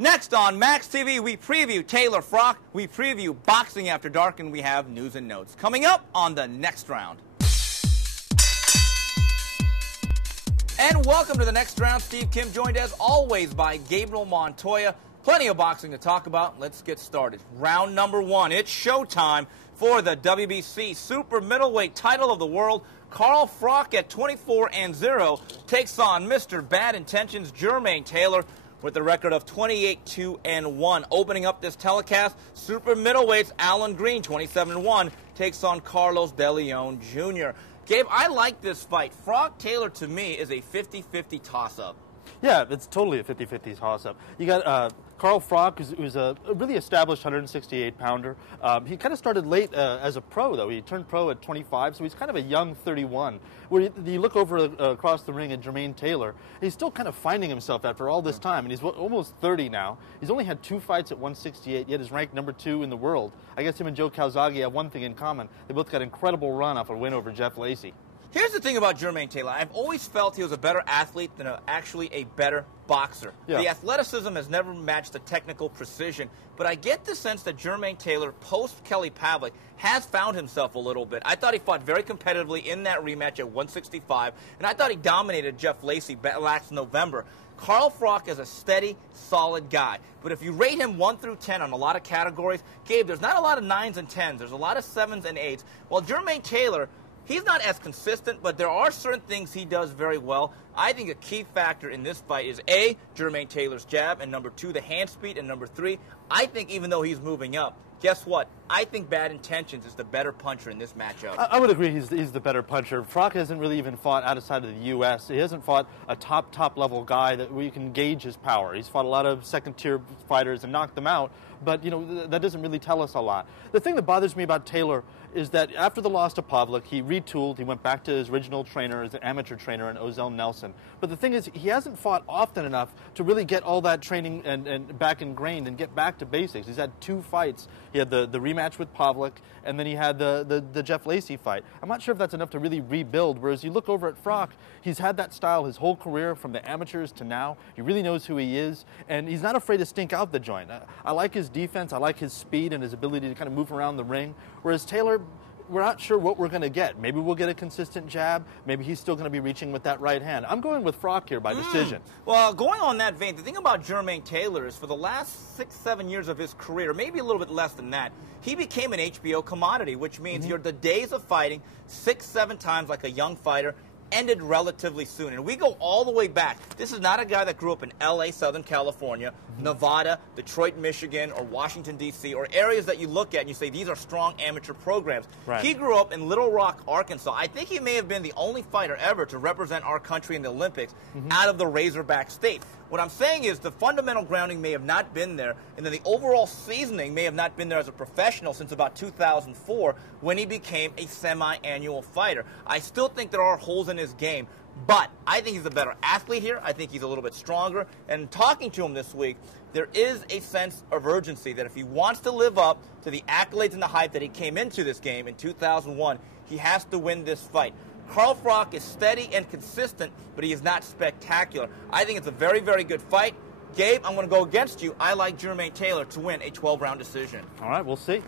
Next on Max TV, we preview Taylor FROCH, we preview Boxing After Dark, and we have news and notes. Coming up on the next round. And welcome to the next round. Steve Kim joined as always by Gabriel Montoya. Plenty of boxing to talk about. Let's get started. Round number one. It's showtime for the WBC Super Middleweight title of the world. Carl FROCH at 24-0 takes on Mr. Bad Intentions Jermaine Taylor with the record of 28-2-1. Opening up this telecast, Super Middleweights Alan Green, 27-1, takes on Carlos De Leon Jr. Gabe, I like this fight. FROCH Taylor, to me, is a 50-50 toss-up. Yeah, it's totally a 50-50 toss-up. You got Carl FROCH, who's a really established 168-pounder. He kind of started late as a pro, though. He turned pro at 25, so he's kind of a young 31. Where you look over across the ring at Jermaine Taylor, he's still kind of finding himself after all this time, and he's almost 30 now. He's only had 2 fights at 168, yet is ranked number 2 in the world. I guess him and Joe Calzaghe have one thing in common. They both got an incredible run off a win over Jeff Lacey. Here's the thing about Jermaine Taylor. I've always felt he was a better athlete than actually a better boxer. Yeah. The athleticism has never matched the technical precision, but I get the sense that Jermaine Taylor, post-Kelly Pavlik, has found himself a little bit. I thought he fought very competitively in that rematch at 165, and I thought he dominated Jeff Lacey last November. Carl FROCH is a steady, solid guy. But if you rate him 1 through 10 on a lot of categories, Gabe, there's not a lot of 9s and 10s. There's a lot of 7s and 8s. While Jermaine Taylor, he's not as consistent, but there are certain things he does very well. I think a key factor in this fight is A, Jermaine Taylor's jab, and number 2, the hand speed, and number 3, I think even though he's moving up, guess what? I think Bad Intentions is the better puncher in this matchup. I would agree he's the better puncher. FROCH hasn't really even fought outside of the U.S. He hasn't fought a top-level guy where you can gauge his power. He's fought a lot of second-tier fighters and knocked them out, but you know that doesn't really tell us a lot. The thing that bothers me about Taylor is that after the loss to Pavlik, he retooled. He went back to his original trainer, as an amateur trainer, in Ozell Nelson. But the thing is, he hasn't fought often enough to really get all that training and back ingrained and get back to basics. He's had 2 fights. He had the rematch with Pavlik, and then he had the Jeff Lacey fight. I'm not sure if that's enough to really rebuild, whereas you look over at FROCH, he's had that style his whole career from the amateurs to now. He really knows who he is, and he's not afraid to stink out the joint. I like his defense. I like his speed and his ability to kind of move around the ring, whereas Taylor, we're not sure what we're going to get. Maybe we'll get a consistent jab. Maybe he's still going to be reaching with that right hand. I'm going with FROCH here by decision. Well, going on that vein, the thing about Jermaine Taylor is for the last 6-7 years of his career, maybe a little bit less than that, he became an HBO commodity, which means the days of fighting 6-7 times like a young fighter ended relatively soon. And we go all the way back. This is not a guy that grew up in L.A., Southern California, Nevada, Detroit, Michigan, or Washington, D.C., or areas that you look at and you say these are strong amateur programs. Right. He grew up in Little Rock, Arkansas. I think he may have been the only fighter ever to represent our country in the Olympics out of the Razorback state. What I'm saying is the fundamental grounding may have not been there, and then the overall seasoning may have not been there as a professional since about 2004 when he became a semi-annual fighter. I still think there are holes in his game, but I think he's a better athlete here. I think he's a little bit stronger. And talking to him this week, there is a sense of urgency that if he wants to live up to the accolades and the hype that he came into this game in 2001, he has to win this fight. Carl FROCH is steady and consistent, but he is not spectacular. I think it's a very, very good fight. Gabe, I'm going to go against you. I like Jermaine Taylor to win a 12-round decision. All right, we'll see.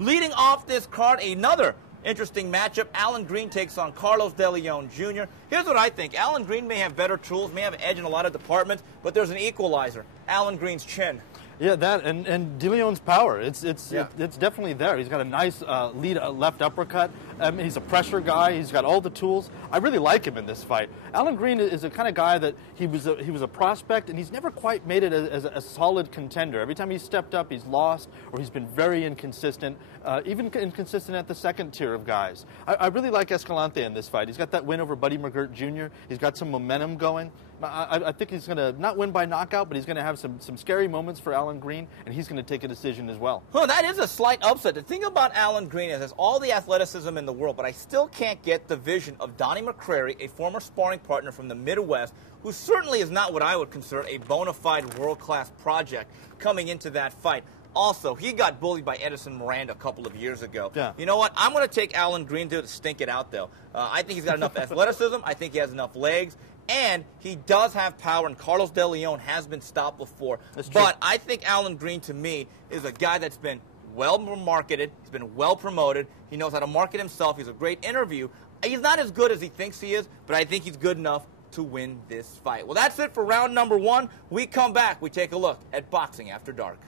Leading off this card, another interesting matchup. Alan Green takes on Carlos De Leon Jr. Here's what I think. Alan Green may have better tools, may have an edge in a lot of departments, but there's an equalizer. Alan Green's chin. Yeah, that and De Leon's power. It's definitely there. He's got a nice lead left uppercut. He's a pressure guy. He's got all the tools. I really like him in this fight. Alan Green is the kind of guy that he was a prospect, and he's never quite made it as a solid contender. Every time he's stepped up, he's lost, or he's been very inconsistent, even inconsistent at the second tier of guys. I really like Escalante in this fight. He's got that win over Buddy McGirt Jr. He's got some momentum going. I think he's going to not win by knockout, but he's going to have some scary moments for Alan Green, and he's going to take a decision as well. Well, that is a slight upset. The thing about Alan Green is he has all the athleticism in the world, but I still can't get the vision of Donnie McCrary, a former sparring partner from the Midwest, who certainly is not what I would consider a bona fide world-class project coming into that fight. Also, he got bullied by Edison Miranda a couple of years ago. Yeah. You know what? I'm going to take Alan Green to stink it out, though. I think he's got enough athleticism. I think he has enough legs. and he does have power, and Carlos De Leon has been stopped before. But I think Alan Green, to me, is a guy that's been well marketed. He's been well promoted. He knows how to market himself. He's a great interview. He's not as good as he thinks he is, but I think he's good enough to win this fight. Well, that's it for round number 1. We come back. We take a look at Boxing After Dark.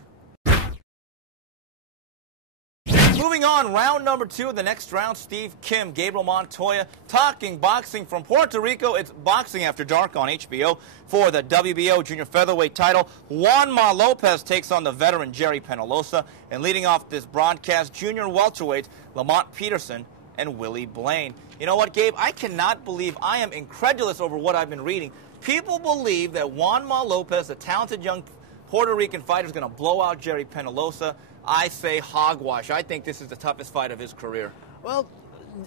Moving on, round number 2 of the next round, Steve, Kim, Gabriel Montoya, talking boxing from Puerto Rico. It's Boxing After Dark on HBO for the WBO Junior Featherweight title. Juanma Lopez takes on the veteran Jerry Penalosa. And leading off this broadcast, junior welterweights Lamont Peterson and Willie Blaine. You know what, Gabe? I cannot believe, I am incredulous over what I've been reading. People believe that Juanma Lopez, a talented young Puerto Rican fighter, is going to blow out Jerry Penalosa. I say hogwash. I think this is the toughest fight of his career. Well,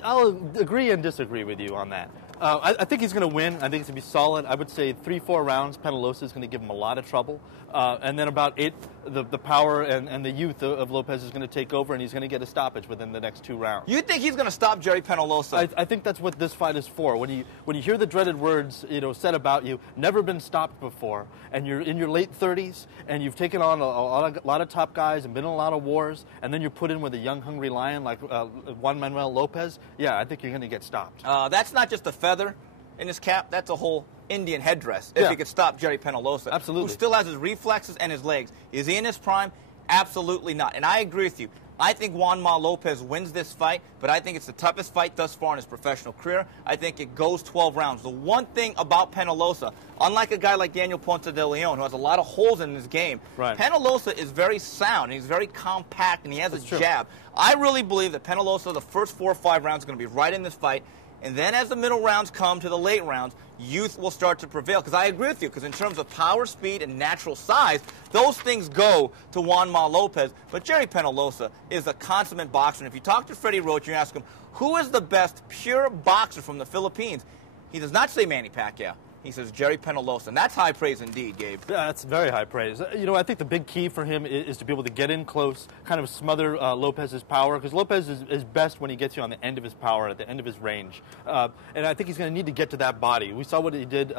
I'll agree and disagree with you on that. I think he's going to win. I think it's going to be solid. I would say 3-4 rounds. Penalosa is going to give him a lot of trouble. And then about 8, the power and the youth of Lopez is going to take over, and he's going to get a stoppage within the next 2 rounds. You think he's going to stop Jerry Penalosa? I think that's what this fight is for. When you hear the dreaded words, said about you, never been stopped before, and you're in your late 30s, and you've taken on a lot of top guys and been in a lot of wars, and then you're put in with a young, hungry lion like Juan Manuel Lopez, yeah, I think you're going to get stopped. That's not just a feather in his cap. That's a whole Indian headdress if he could stop Jerry Penalosa. Absolutely. Who still has his reflexes and his legs. Is he in his prime? Absolutely not. And I agree with you. I think Juanma Lopez wins this fight, but I think it's the toughest fight thus far in his professional career. I think it goes 12 rounds. The one thing about Penalosa, unlike a guy like Daniel Ponce de Leon, who has a lot of holes in his game, Penalosa is very sound, and he's very compact, and he has a jab. I really believe that Penalosa, the first 4 or 5 rounds, is going to be right in this fight. And then as the middle rounds come to the late rounds, youth will start to prevail. Because I agree with you, because in terms of power, speed, and natural size, those things go to Juanma Lopez. But Jerry Penalosa is a consummate boxer. And if you talk to Freddie Roach and you ask him, who is the best pure boxer from the Philippines, he does not say Manny Pacquiao. He says Jerry Penalosa, and that's high praise indeed, Gabe. Yeah, that's very high praise. I think the big key for him is to be able to get in close, kind of smother Lopez's power, because Lopez is best when he gets you on the end of his power, at the end of his range. And I think he's going to need to get to that body. We saw what he did.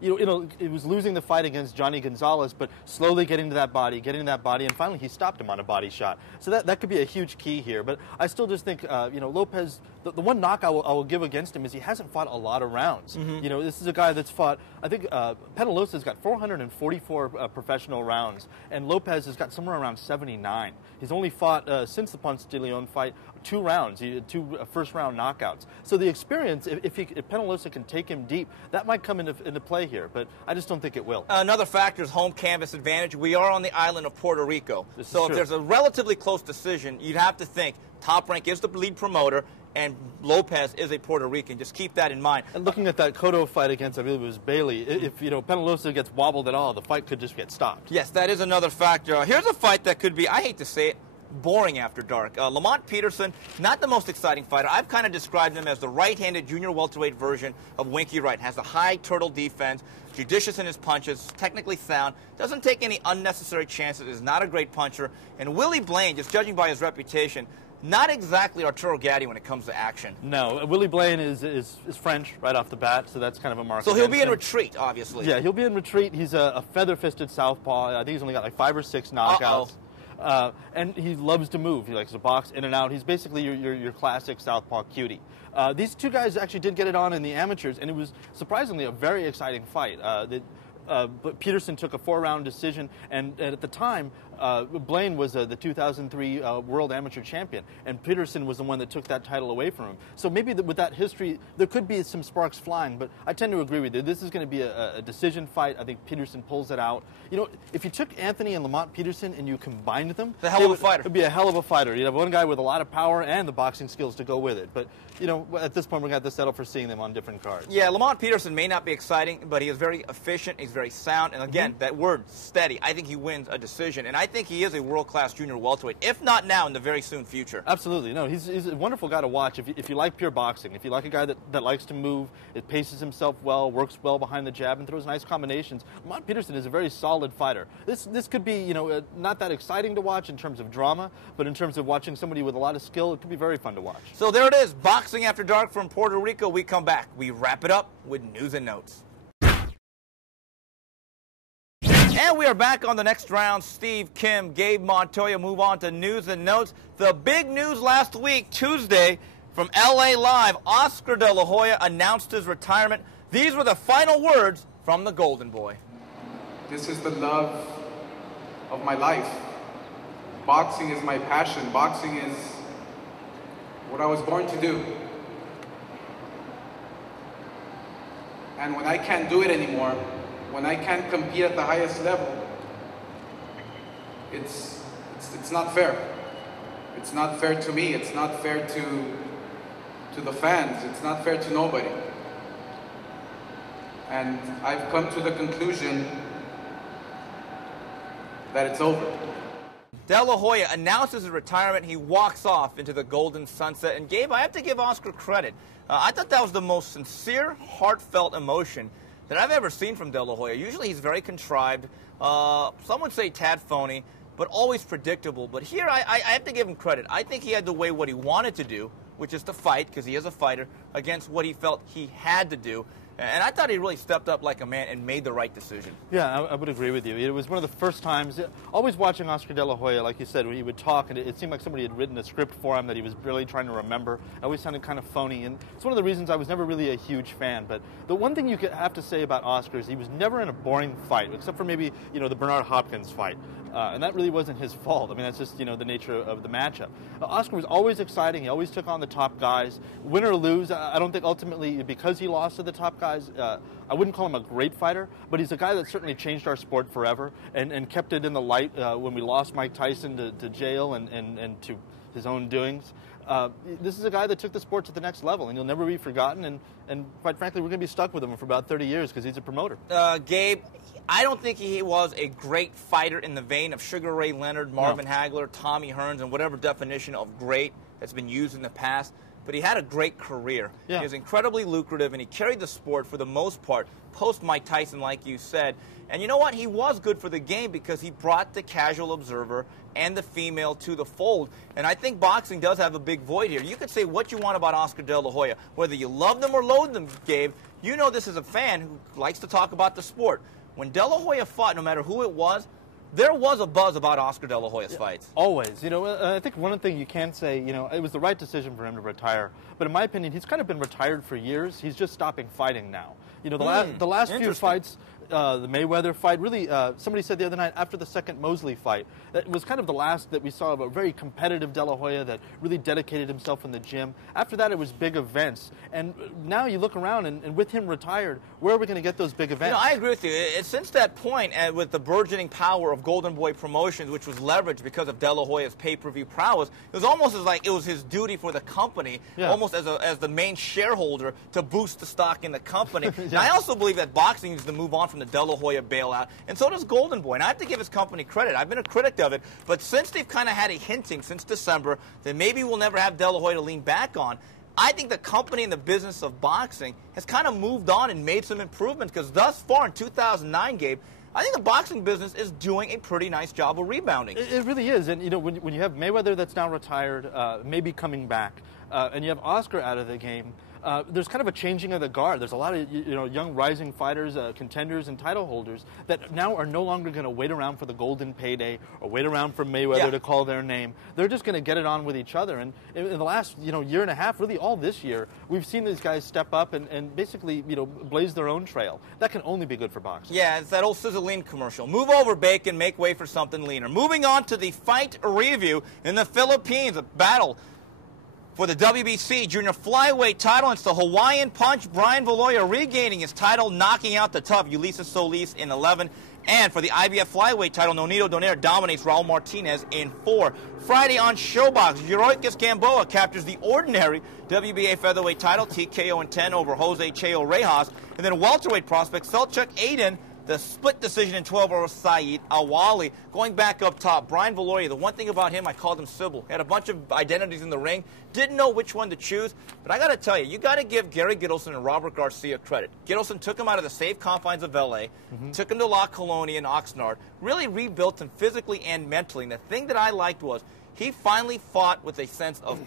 He was losing the fight against Johnny Gonzalez, but slowly getting to that body, and finally he stopped him on a body shot. So that could be a huge key here. But I still just think, Lopez, the one knock I will give against him is he hasn't fought a lot of rounds. This is a guy that's fought, I think Penalosa's got 444 professional rounds, and Lopez has got somewhere around 79. He's only fought, since the Ponce de Leon fight, 2 rounds, 2 first-round knockouts. So the experience, if Penalosa can take him deep, that might come into play here, but I just don't think it will. Another factor is home canvas advantage. We are on the island of Puerto Rico. So if there's a relatively close decision, you'd have to think Top Rank is the lead promoter, and Lopez is a Puerto Rican. Just keep that in mind. And looking at that Cotto fight against, I believe it was Bailey, if Penalosa gets wobbled at all, the fight could just get stopped. Yes, that is another factor. Here's a fight that could be, I hate to say it, boring after dark. Lamont Peterson, not the most exciting fighter. I've kind of described him as the right-handed junior welterweight version of Winky Wright. Has a high turtle defense, judicious in his punches, technically sound, doesn't take any unnecessary chances, is not a great puncher. And Willie Blaine, just judging by his reputation, not exactly Arturo Gatti when it comes to action. No, Willie Blaine is French right off the bat, so that's kind of a mark. So he'll be in retreat, obviously. Yeah, he'll be in retreat. He's a feather-fisted southpaw. I think he's only got like 5 or 6 knockouts. And he loves to move. He likes to box in and out. He's basically your classic southpaw cutie. These 2 guys actually did get it on in the amateurs, and it was surprisingly a very exciting fight. But Peterson took a 4-round decision, and at the time, Blaine was the 2003 World Amateur Champion, and Peterson was the one that took that title away from him. So maybe with that history, there could be some sparks flying, but I tend to agree with you. This is going to be a decision fight. I think Peterson pulls it out. If you took Anthony and Lamont Peterson and you combined them, it's a hell of a fighter. It would be a hell of a fighter. You'd have one guy with a lot of power and the boxing skills to go with it. But, at this point, we're going to have to settle for seeing them on different cards. Yeah, Lamont Peterson may not be exciting, but he is very efficient. He's very sound. And again, that word, steady, I think he wins a decision. And I think he is a world-class junior welterweight, if not now, in the very soon future. Absolutely. No, he's a wonderful guy to watch. If you like pure boxing, if you like a guy that likes to move, it paces himself well, works well behind the jab, and throws nice combinations, Lamont Peterson is a very solid fighter. This could be, not that exciting to watch in terms of drama, but in terms of watching somebody with a lot of skill, it could be very fun to watch. So there it is, Boxing After Dark from Puerto Rico. We come back. We wrap it up with news and notes. And we are back on the next round. Steve, Kim, Gabe Montoya move on to news and notes. The big news last week, Tuesday, from LA Live, Oscar De La Hoya announced his retirement. These were the final words from the Golden Boy. This is the love of my life. Boxing is my passion. Boxing is what I was born to do. And when I can't do it anymore, when I can't compete at the highest level, it's not fair. It's not fair to me. It's not fair to the fans. It's not fair to nobody. And I've come to the conclusion that it's over. De La Hoya announces his retirement. He walks off into the golden sunset. And Gabe, I have to give Oscar credit. I thought that was the most sincere, heartfelt emotion that I've ever seen from De La Hoya. Usually he's very contrived. Some would say tad phony, but always predictable. But here I have to give him credit. I think he had to weigh what he wanted to do, which is to fight, because he is a fighter, against what he felt he had to do. And I thought he really stepped up like a man and made the right decision. Yeah, I would agree with you. It was one of the first times, always watching Oscar De La Hoya, like you said, when he would talk, and it seemed like somebody had written a script for him that he was really trying to remember. It always sounded kind of phony, and it's one of the reasons I was never really a huge fan. But the one thing you could have to say about Oscar is he was never in a boring fight, except for maybe, the Bernard Hopkins fight. And that really wasn't his fault. I mean, that's just, the nature of the matchup. Oscar was always exciting. He always took on the top guys. Win or lose, I don't think ultimately, because he lost to the top guys, I wouldn't call him a great fighter, but he's a guy that certainly changed our sport forever and kept it in the light when we lost Mike Tyson to jail and to his own doings. This is a guy that took the sport to the next level, and he'll never be forgotten. And quite frankly, we're going to be stuck with him for about 30 years because he's a promoter. Gabe, I don't think he was a great fighter in the vein of Sugar Ray Leonard, Marvin Hagler, Tommy Hearns, and whatever definition of great that's been used in the past. But he had a great career. Yeah. He was incredibly lucrative, and he carried the sport for the most part, post Mike Tyson, like you said. And you know what? He was good for the game because he brought the casual observer and the female to the fold. And I think boxing does have a big void here. You could say what you want about Oscar De La Hoya. Whether you love them or loathe them, Gabe, you know this is a fan who likes to talk about the sport. When De La Hoya fought, no matter who it was, there was a buzz about Oscar De La Hoya's fights. Always. I think one thing you can say, it was the right decision for him to retire. But in my opinion, he's kind of been retired for years. He's just stopping fighting now. The last few fights, the Mayweather fight, really, somebody said the other night after the second Mosley fight, that was kind of the last that we saw of a very competitive De La Hoya that really dedicated himself in the gym. After that, it was big events. And now you look around, and with him retired, where are we going to get those big events? I agree with you. Since that point, with the burgeoning power of Golden Boy Promotions, which was leveraged because of De La Hoya's pay-per-view prowess, it was almost as like it was his duty for the company, almost as the main shareholder, to boost the stock in the company. And I also believe that boxing needs to move on from the De La Hoya bailout, and so does Golden Boy. And I have to give his company credit. I've been a critic of it, but since they've kind of had a hinting since December that maybe we'll never have De La Hoya to lean back on, I think the company and the business of boxing has kind of moved on and made some improvements, because thus far in 2009, Gabe, I think the boxing business is doing a pretty nice job of rebounding. It really is. And, when you have Mayweather that's now retired, maybe coming back, and you have Oscar out of the game, there's kind of a changing of the guard. There's a lot of young rising fighters, contenders, and title holders that now are no longer going to wait around for the golden payday or wait around for Mayweather to call their name. They're just going to get it on with each other. And in the last year and a half, really all this year, we've seen these guys step up and basically blaze their own trail. That can only be good for boxing. Yeah, it's that old Sizzling commercial. Move over, bacon, make way for something leaner. Moving on to the fight review in the Philippines, a battle for the WBC junior flyweight title. It's the Hawaiian Punch. Brian Valoya regaining his title, knocking out the tough Ulises Solis in 11. And for the IBF flyweight title, Nonito Donaire dominates Raul Martinez in 4. Friday on Showbox, Yuriorkis Gamboa captures the ordinary WBA featherweight title, TKO in 10 over Jose Cheo Rejas. And then welterweight prospect Selçuk Aydin, the split decision in 12 over Saeed Awali. Going back up top, Brian Valoya, the one thing about him, I called him Sybil. He had a bunch of identities in the ring, didn't know which one to choose. But I got to tell you got to give Gary Gittleson and Robert Garcia credit. Gittleson took him out of the safe confines of L.A., took him to La Colonia and Oxnard, really rebuilt him physically and mentally. And the thing that I liked was he finally fought with a sense of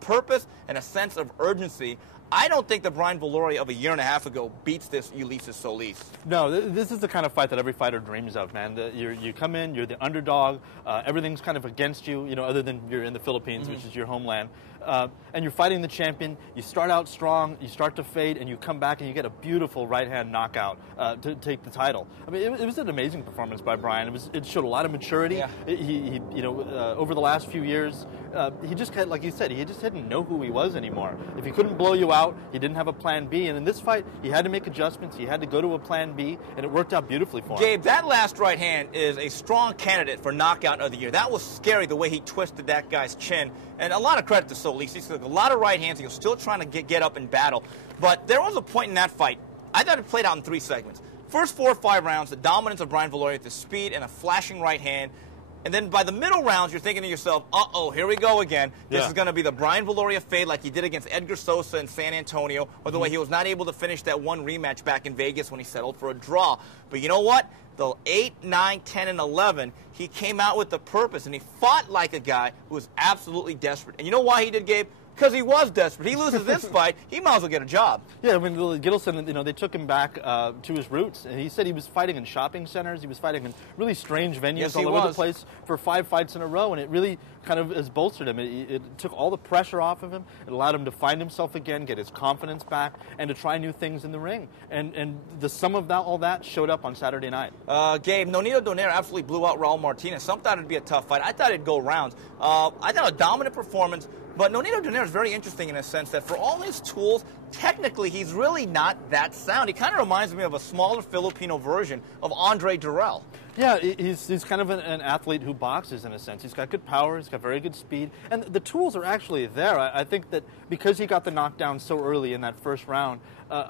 purpose and a sense of urgency. I don't think the Brian Valori of a year and a half ago beats this Ulises Solis. No, this is the kind of fight that every fighter dreams of, man. You come in, you're the underdog, everything's kind of against you, other than you're in the Philippines, which is your homeland. And you're fighting the champion. You start out strong, you start to fade, and you come back and you get a beautiful right-hand knockout to take the title. I mean, it was an amazing performance by Brian. It showed a lot of maturity. Yeah. He over the last few years, he just had, like you said, he just didn't know who he was anymore. If he couldn't blow you out, he didn't have a plan B. And in this fight, he had to make adjustments. He had to go to a plan B, and it worked out beautifully for him. Gabe, that last right hand is a strong candidate for knockout of the year. That was scary, the way he twisted that guy's chin. And a lot of credit to Solis. He took a lot of right hands. He was still trying to get up in battle. But there was a point in that fight, I thought it played out in 3 segments. First 4 or 5 rounds, the dominance of Brian Valori with the speed and a flashing right hand. And then by the middle rounds, you're thinking to yourself, uh-oh, here we go again. This is going to be the Brian Valori fade like he did against Edgar Sosa in San Antonio, or the way he was not able to finish that one rematch back in Vegas when he settled for a draw. But you know what? The 8, 9, 10, and 11, he came out with the purpose, and he fought like a guy who was absolutely desperate. And you know why he did, Gabe? Because he was desperate. He loses this fight, he might as well get a job. Yeah, I mean, Gittleson, they took him back to his roots, and he said he was fighting in shopping centers. He was fighting in really strange venues all over the place for 5 fights in a row, and it really kind of has bolstered him. It took all the pressure off of him. It allowed him to find himself again, get his confidence back, and to try new things in the ring. And the sum of all that showed up on Saturday night. Gabe, Nonito Donaire absolutely blew out Raul Martinez. Some thought it would be a tough fight. I thought it'd go rounds. I thought a dominant performance. But Nonito Donaire is very interesting in a sense that for all his tools, technically he's really not that sound. He kind of reminds me of a smaller Filipino version of Andre Durrell. Yeah, he's kind of an athlete who boxes in a sense. He's got good power, he's got very good speed, and the tools are actually there. I think that because he got the knockdown so early in that first round,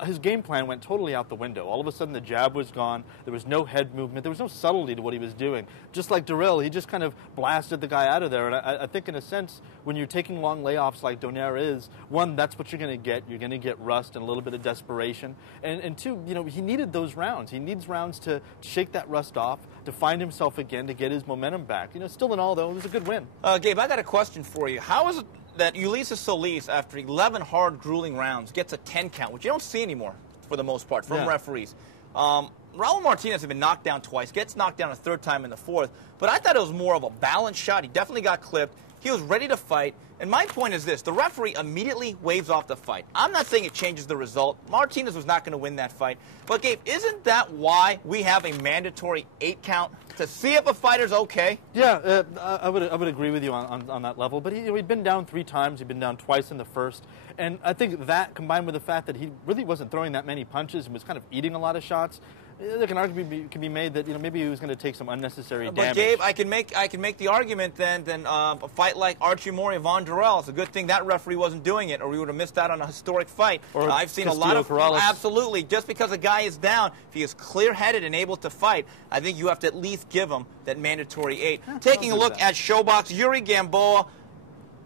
his game plan went totally out the window. All of a sudden the jab was gone, there was no head movement, there was no subtlety to what he was doing. Just like Durrell, he just kind of blasted the guy out of there, and I think in a sense, when you're taking long layoffs like Donaire is, one, that's what you're going to get. You're going to get rust and a little bit of desperation, and two, he needed those rounds. He needs rounds to shake that rust off, to find himself again, to get his momentum back. Still in all, though, it was a good win. Gabe, I got a question for you. How is it that Ulises Solis, after 11 hard, grueling rounds, gets a 10 count, which you don't see anymore, for the most part, from referees? Raul Martinez had been knocked down twice, gets knocked down a 3rd time in the 4th, but I thought it was more of a balanced shot. He definitely got clipped. He was ready to fight. And my point is this. The referee immediately waves off the fight. I'm not saying it changes the result. Martinez was not going to win that fight. But, Gabe, isn't that why we have a mandatory 8 count? To see if a fighter's okay? Yeah, I would agree with you on that level. But he'd been down 3 times. He'd been down twice in the first. And I think that, combined with the fact that he really wasn't throwing that many punches and was kind of eating a lot of shots, there can arguably be made that maybe he was going to take some unnecessary damage. But Gabe, I can make the argument then a fight like Archie Mori of Von Durrell. It's a good thing that referee wasn't doing it, or we would have missed out on a historic fight. Or I've seen a lot of absolutely. Just because a guy is down, if he is clear-headed and able to fight, I think you have to at least give him that mandatory 8. Taking a look at Showbox, Yuri Gamboa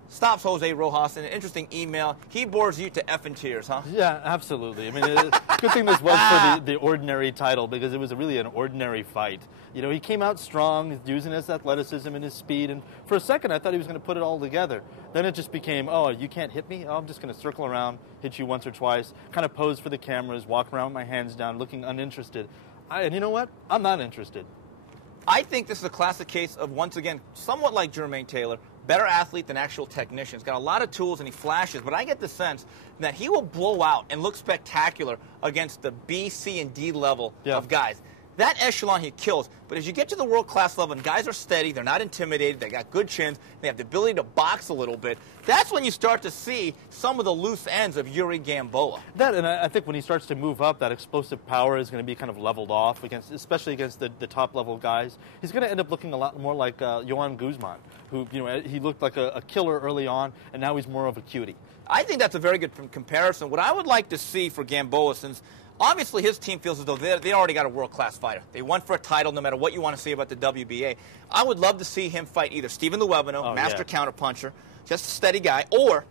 stops Jose Rojas in an interesting email. He bores you to effing tears, huh? Yeah, absolutely. I mean, good thing this was for the ordinary title, because it was really an ordinary fight. He came out strong, using his athleticism and his speed, and for a second I thought he was going to put it all together. Then it just became, oh, you can't hit me? Oh, I'm just going to circle around, hit you once or twice, kind of pose for the cameras, walk around with my hands down, looking uninterested. And you know what? I'm not interested. I think this is a classic case of, once again, somewhat like Jermaine Taylor, better athlete than actual technician. He's got a lot of tools and he flashes, but I get the sense that he will blow out and look spectacular against the B, C, and D level of guys. That echelon he kills, but as you get to the world-class level and guys are steady, they're not intimidated, they got good chins, they have the ability to box a little bit, that's when you start to see some of the loose ends of Yuri Gamboa. And I think when he starts to move up, that explosive power is going to be kind of leveled off, especially against the top-level guys. He's going to end up looking a lot more like Johan Guzman, who he looked like a killer early on, and now he's more of a cutie. I think that's a very good comparison. What I would like to see for Gamboa, since obviously his team feels as though they already got a world-class fighter. They won for a title no matter what you want to say about the WBA. I would love to see him fight either Steven Luevano, master counterpuncher, just a steady guy, or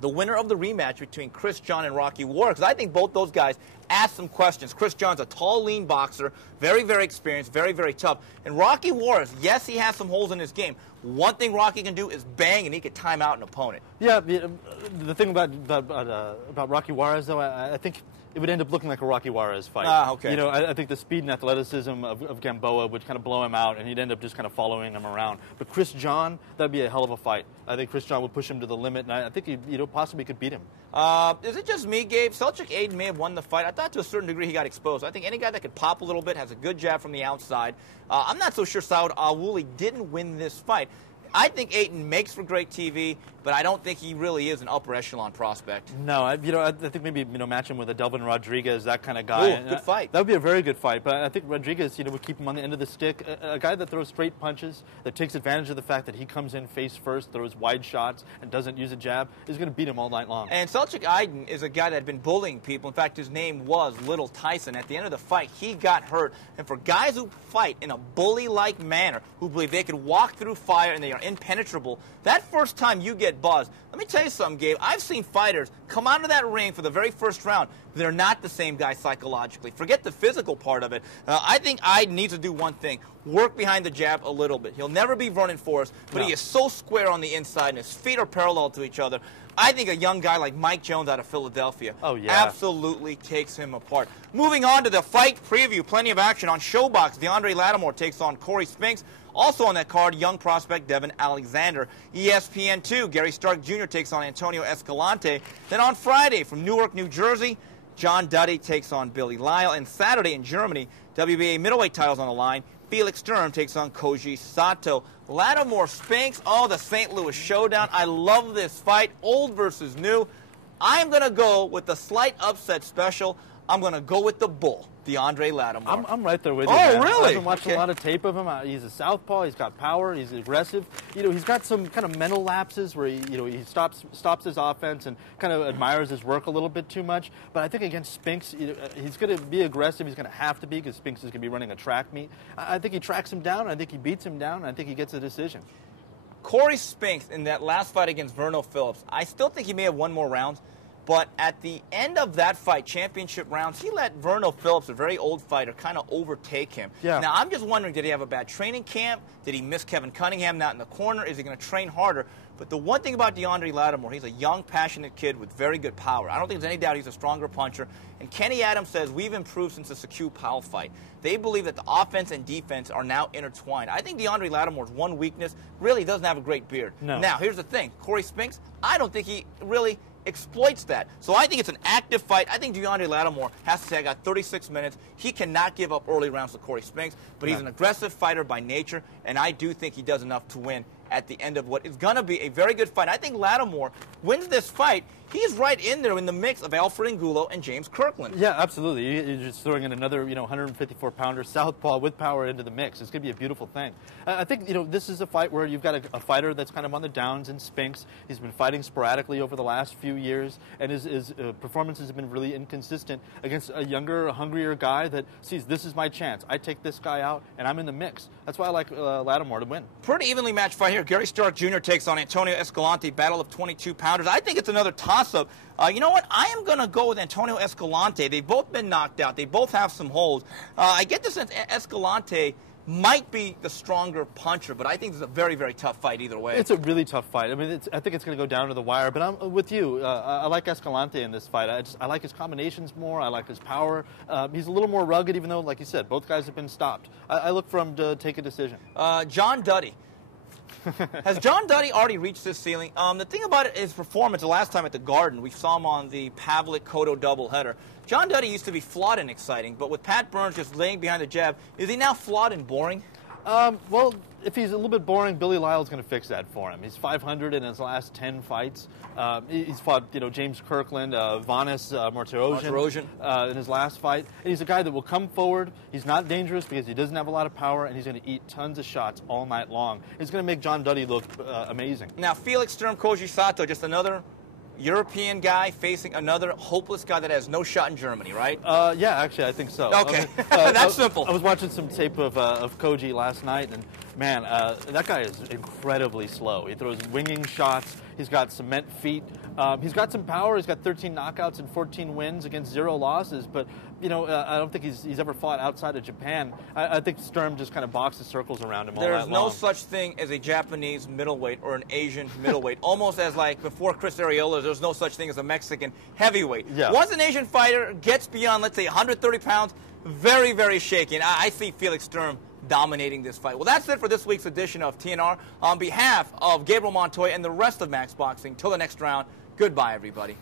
the winner of the rematch between Chris John and Rocky War, because I think both those guys ask some questions. Chris John's a tall, lean boxer, very, very experienced, very, very tough. And Rocky War, yes, he has some holes in his game, One thing Rocky can do is bang, and he can time out an opponent. Yeah, the thing about Rocky Juarez, though, I think it would end up looking like a Rocky Juarez fight. Ah, okay. You know, I think the speed and athleticism of Gamboa would kind of blow him out, and he'd end up just kind of following him around. But Chris John, that'd be a hell of a fight. I think Chris John would push him to the limit, and I think he possibly could beat him. Is it just me, Gabe? Selçuk Aydin may have won the fight. I thought to a certain degree he got exposed. I think any guy that could pop a little bit, has a good jab from the outside. I'm not so sure Saud Awuli didn't win this fight. I think Aydin makes for great TV, but I don't think he really is an upper echelon prospect. No, I think maybe match him with a Delvin Rodriguez, that kind of guy. Ooh, good fight. That would be a very good fight. But I think Rodriguez, would keep him on the end of the stick. A guy that throws straight punches, that takes advantage of the fact that he comes in face first, throws wide shots, and doesn't use a jab, is going to beat him all night long. And Selçuk Aydin is a guy that had been bullying people. In fact, his name was Little Tyson. At the end of the fight, he got hurt. And for guys who fight in a bully-like manner, who believe they can walk through fire and they are impenetrable, that first time you get buzzed. Let me tell you something, Gabe. I've seen fighters come out of that ring for the very first round. They're not the same guy psychologically. Forget the physical part of it. I think Aydin needs to do one thing. Work behind the jab a little bit. He'll never be Vernon Forrest, but he is so square on the inside, and his feet are parallel to each other. I think a young guy like Mike Jones out of Philadelphia absolutely takes him apart. Moving on to the fight preview. Plenty of action on ShoBox. DeAndre Lattimore takes on Corey Spinks. Also on that card, young prospect Devin Alexander. ESPN2, Gary Stark Jr. takes on Antonio Escalante. Then on Friday, from Newark, New Jersey, John Duddy takes on Billy Lyle. And Saturday in Germany, WBA middleweight titles on the line. Felix Sturm takes on Koji Sato. Lattimore Spinks, the St. Louis showdown. I love this fight, old versus new. I'm going to go with the slight upset special. I'm going to go with the bull, DeAndre Lattimore. I'm right there with you. Oh, really? I've been watching a lot of tape of him. He's a southpaw. He's got power. He's aggressive. He's got some kind of mental lapses where he stops his offense and kind of admires his work a little bit too much. But I think against Spinks, he's going to be aggressive. He's going to have to be because Spinks is going to be running a track meet. I think he tracks him down. I think he beats him down. I think he gets a decision. Corey Spinks in that last fight against Verno Phillips, I still think he may have won more rounds. But at the end of that fight, championship rounds, he let Verno Phillips, a very old fighter, kind of overtake him. Yeah. Now, I'm just wondering, did he have a bad training camp? Did he miss Kevin Cunningham not in the corner? Is he going to train harder? But the one thing about DeAndre Lattimore, he's a young, passionate kid with very good power. I don't think there's any doubt he's a stronger puncher. And Kenny Adams says, we've improved since the Saku Powell fight. They believe that the offense and defense are now intertwined. I think DeAndre Lattimore's one weakness, really doesn't have a great beard. No. Now, here's the thing. Corey Spinks, I don't think he really exploits that. So I think it's an active fight. I think DeAndre Lattimore has to say, I got 36 minutes. He cannot give up early rounds to Corey Spinks, but he's an aggressive fighter by nature, and I do think he does enough to win at the end of what is going to be a very good fight. I think Lattimore wins this fight. He's right in there in the mix of Alfred Angulo and James Kirkland. Yeah, absolutely. You're just throwing in another, 154-pounder southpaw with power into the mix. It's going to be a beautiful thing. I think, this is a fight where you've got a fighter that's kind of on the downs in Spinks. He's been fighting sporadically over the last few years, and his performances have been really inconsistent against a younger, hungrier guy that sees, this is my chance. I take this guy out, and I'm in the mix. That's why I like Lattimore to win. Pretty evenly matched fight here. Gary Stark Jr. takes on Antonio Escalante, battle of 22-pounders. I think it's another toss-up. You know what? I am going to go with Antonio Escalante. They've both been knocked out. They both have some holes. I get the sense Escalante might be the stronger puncher, but I think it's a very, very tough fight either way. It's a really tough fight. I mean, I think it's going to go down to the wire, but I'm with you. I like Escalante in this fight. I like his combinations more. I like his power. He's a little more rugged, even though, like you said, both guys have been stopped. I look for him to take a decision. John Duddy. Has John Duddy already reached this ceiling? The thing about it is performance. The last time at the Garden, we saw him on the Pavlik-Cotto doubleheader. John Duddy used to be flawed and exciting, but with Pat Burns just laying behind the jab, is he now flawed and boring? Well, if he's a little bit boring, Billy Lyle's going to fix that for him. He's 500 in his last 10 fights. He's fought, James Kirkland, Vanis Martirosyan in his last fight. And he's a guy that will come forward. He's not dangerous because he doesn't have a lot of power, and he's going to eat tons of shots all night long. He's going to make John Duddy look amazing. Now, Felix Sturm Koji Sato, just another European guy facing another hopeless guy that has no shot in Germany, right? Yeah, actually, I think so. Okay, that's simple. I was watching some tape of Koji last night, and Man, that guy is incredibly slow. He throws winging shots. He's got cement feet. He's got some power. He's got 13 knockouts and 14 wins against 0 losses. But, I don't think he's ever fought outside of Japan. I think Sturm just kind of boxes circles around him all night long. There's no such thing as a Japanese middleweight or an Asian middleweight. Almost as like before Chris Arreola, there's no such thing as a Mexican heavyweight. Yeah. Once an Asian fighter gets beyond, let's say, 130 pounds, very, very shaky. And I see Felix Sturm dominating this fight. Well, that's it for this week's edition of TNR. On behalf of Gabriel Montoya and the rest of Max Boxing, till the next round, goodbye, everybody.